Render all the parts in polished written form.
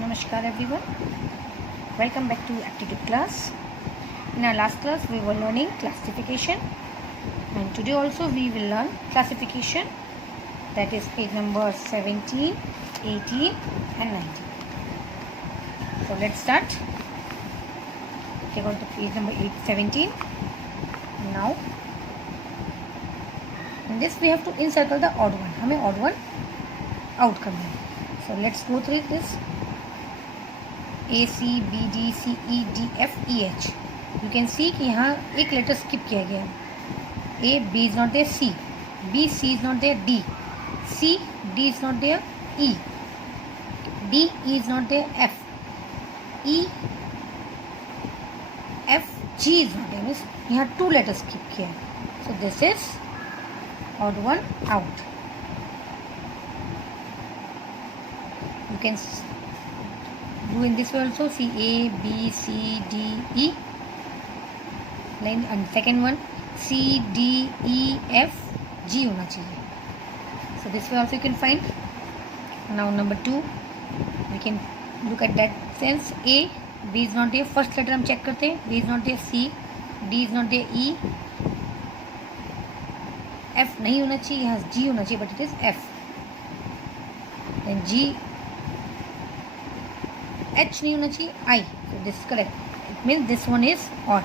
Namaskar everyone. Welcome back to Aptitude class. In our last class we were learning classification, and today also we will learn classification, that is page number 17, 18 and 19. So let's start. Take out the page number 17. Now in this we have to encircle the odd one. हमें odd one out करना है. So let's go through this. A C B D C E D F E H. You can see कि यहाँ एक letter skip किया गया है. A B is not there. C B C is not there. D C D is not there. E D E is not there. F E F G is not there. Means यहाँ two letters skip किया है. So this is odd one out. You can do in this way also. See A B C D E line, and second one C D E F G होना चाहिए. So this way also you can find. Now number 2 we can look at that sense. A B is not there. First letter हम check करते हैं. B is not there. C D is not there. E F नहीं होना चाहिए. यहाँ G होना चाहिए, but it is F. Then G H नहीं होना चाहिए. I. So this is correct. It means this one is odd.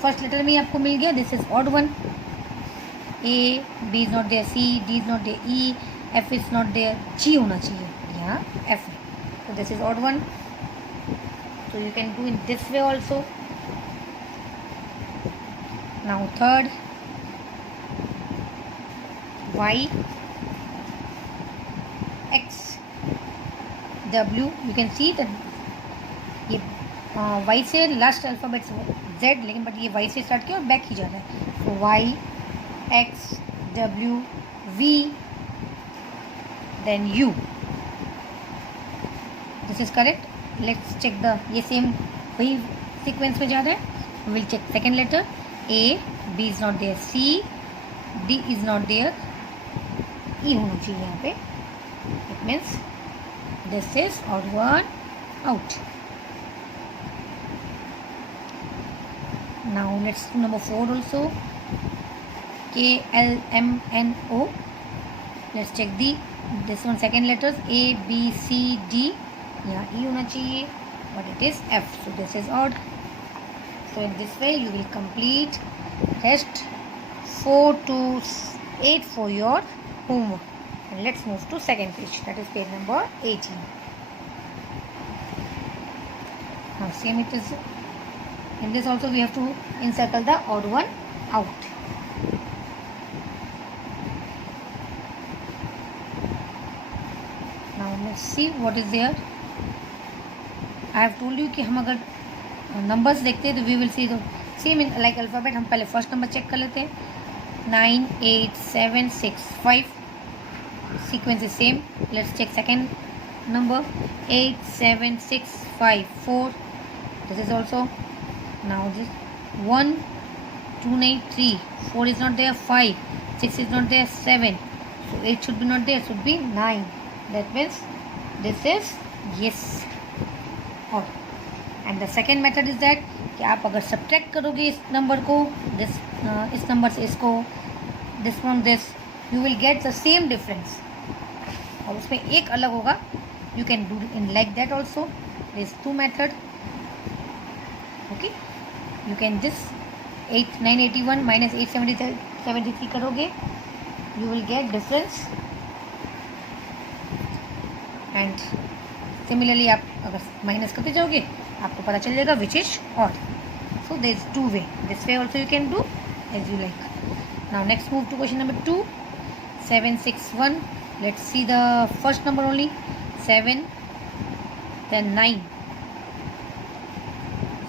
First letter में आपको मिल गया. This is odd one. A B is not there. C D is not there. E F is not there. G होना चाहिए. यहाँ F है. So this is odd one. So you can do in this way also. Now third, Y X W. You can see that ये Y से last alphabet Z, लेकिन but ये Y से start किया और बैक ही जाता है. तो Y X W V then U. This is correct. Let's check the, ये सेम वही सीक्वेंस में जा रहा है. Will check second letter. A B is not there. C D is not there. E होना चाहिए यहाँ पे. It means this is odd one out. Now let's do number 4 also. K L M N O. Let's check this one second letters. A B C D. यहाँ E होना चाहिए, but it is F. So this is odd. So in this way you will complete test 4 to 8 for your homework. And let's move to second page. That is page number 18. Now same it is. In this also we have to encircle the odd one out. Now let's see what is there. I have told you कि हम अगर numbers देखते हैं तो we will see the same in like alphabet. हम पहले first number check कर लेते हैं. 9 8 7 6 5. Sequence is same. Let's check second number. 8 7 6 5 4. This is also. Now this 1 2 9 3 4 is not there. 5 6 is not there. 7, so 8 should be not there, should be 9. That means this is yes. और and the second method is that कि आप अगर subtract करोगे इस number को इस number से इसको, this from this, you will get the same difference. और उसमें एक अलग होगा. You can do in like that also. There is 2 method. Okay, you can just 981 minus 873 करोगे, you will get difference. And similarly आप अगर माइनस करते जाओगे आपको पता चल जाएगा which is odd. So there is 2 way. This way also you can do as you like. Now next move to question number 2. 7 6 1. Let's see the first number only. 7 then 9.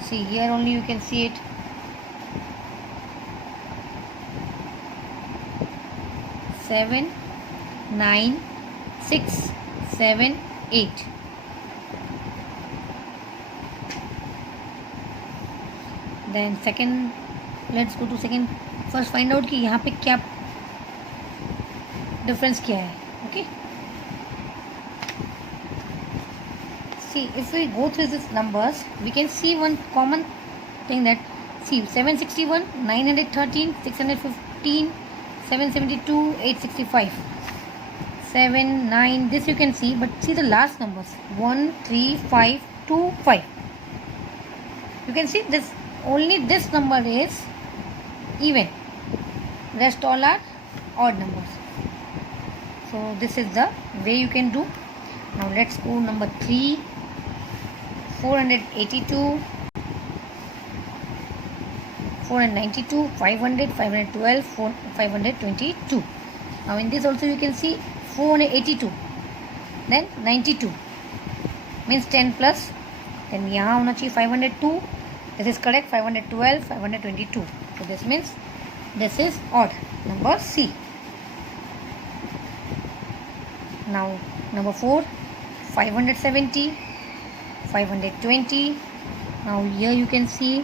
See here only you can see it. 7 9 6 7 8. Then second, let's go to second. First find out कि यहाँ पे क्या difference क्या है. Okay. See, if we go through these numbers, we can see one common thing that, see, 761, 913, 615, 772, 865, 7, 9, this you can see, but see the last numbers, 1, 3, 5, 2, 5. You can see this, only this number is even, rest all are odd numbers. So this is the way you can do. Now let's go number 3, 482, 492, 500, 512, 522. Now in this also you can see 482, then 92 means 10 plus, then यहाँ होना चाहिए 502. This is correct, 512, 522. So this means this is odd, number C. Now number 4, 570, 520. Now here you can see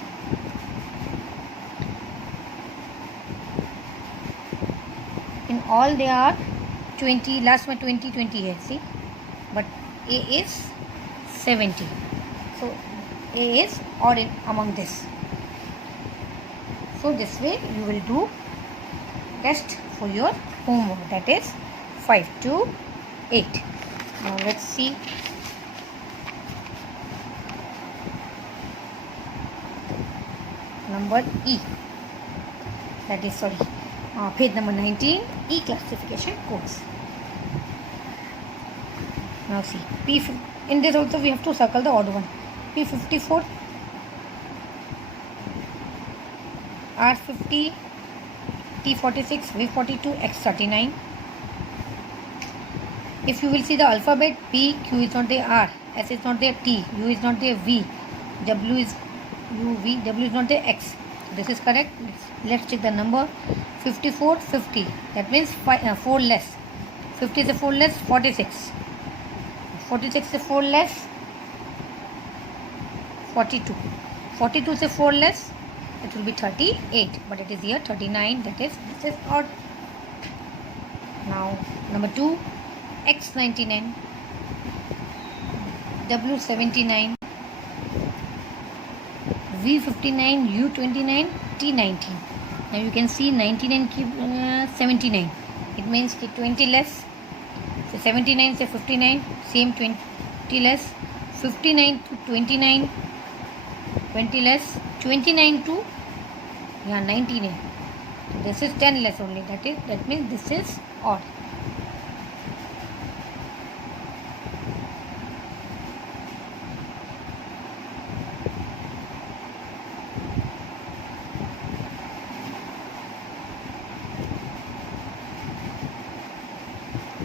in all they are 20, last में 20 है, see, but A is 70. So A is odd in among this. So this way you will do test for your homework, that is 5 to 8. Now let's see. Number E, that is page number 19, E classification codes. Now see, in this also we have to circle the odd one. P54, R50, T46, V42, X39. If you will see the alphabet, P, Q is not there, R, S is not there, T, U is not there, V, W is U, V, W is not there, X. This is correct. Let's check the number. 54, 50. That means 4 less. 50 is a 4 less, 46. 46 is a 4 less, 42. 42 is a 4 less, it will be 38. But it is here 39. That is, this is odd. Now number 2, X99, W79, V59, U29, T19. Now you can see 99 keep 79. It means 20 less. So 79 say 59, same 20 less. 59 to 29, 20 less. 29 to 99. So this is 10 less only. That means this is odd.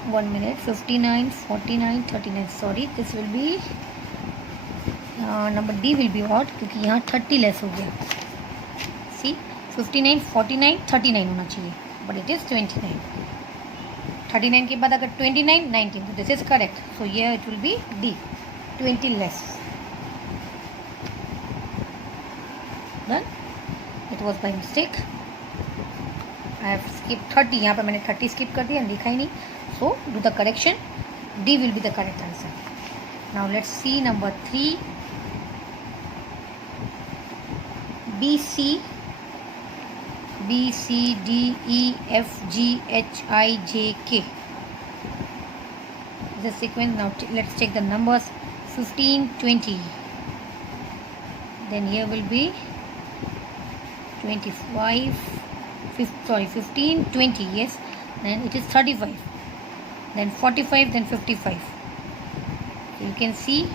One minute. 59, 49, 39. Sorry, this will be number D will be odd क्योंकि यहाँ 30 less हो गया. See, 59, 49, 39 होना चाहिए, but it is 29. 39 के बाद अगर 29, 19, so this is correct. So here it will be D, 20 less. Done. It was by mistake. I have skipped 30. यहाँ पर मैंने 30 skip कर दिया, लिखा ही नहीं. So do the correction. D will be the correct answer. Now let's see number 3. B, C, D, E, F, G, H, I, J, K. The sequence. Now let's check the numbers. 15, 20. Then here will be 25. 15, 20. Yes. Then it is 35. Then 45. Then 55. So you can see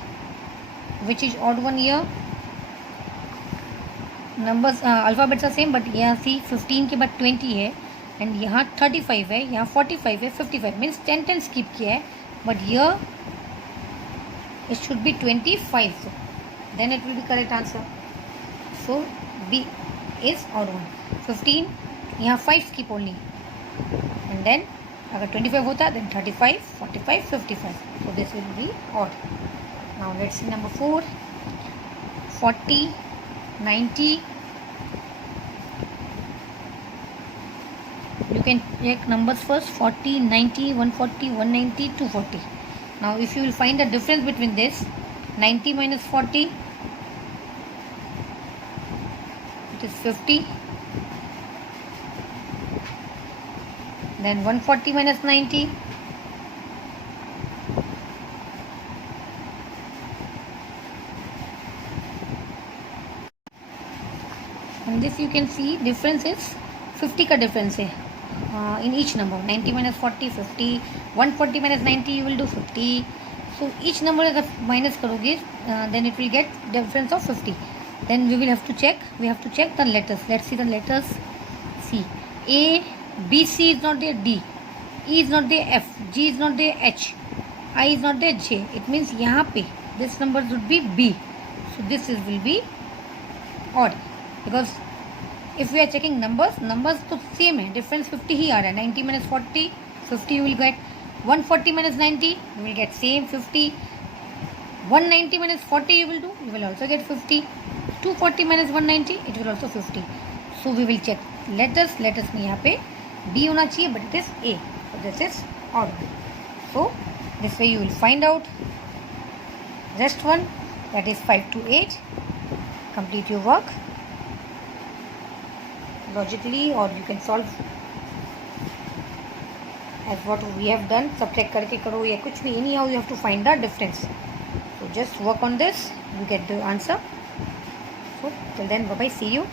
which is odd one here. Numbers alphabets are same, but यहाँ सी 15 के बाद 20 है, and यहाँ 35 है, यहाँ 45 है, 55 means 10 skip किया है, but here it should be 25, so then it will be correct answer. So B is odd one. 15 यहाँ 5 skip only, and then अगर 25 होता then 35, 45, 55, so this will be odd. Now let's see number 4. 40, 90. You can check numbers first. 40, 90, 140, 190, 240. Now if you will find the difference between this, 90 minus 40, it is 50. Then 140 minus 90, and this you can see difference is 50 का difference है in each number. 90 minus 40 50, 140 minus 90 you will do 50. So each number अगर minus करोगे then it will get difference of 50. Then we will have to check the letters. Let's see the letters. See, A, B, C is not there, D, E is not there, F, G is not there, H, I is not there, J. It means यहाँ पे this number would be B. So this will be odd, because if we are checking numbers तो same है, difference 50 ही आ रहा है. 90 minus 40 50 you will get. 140 minus 90 you will get same 50. 190 minus 40 you will also get 50. 240 minus 190 it will also 50. So we will check letters में यहाँ पे B होना चाहिए, but it is A, so this is odd. So this way you will find out rest one, that is 5 to 8. Complete your work logically, or you can solve as what we have done. Subtract करके करो या कुछ भी, anyhow you have to find the difference. So just work on this, you get the answer. So till then, bye bye, see you.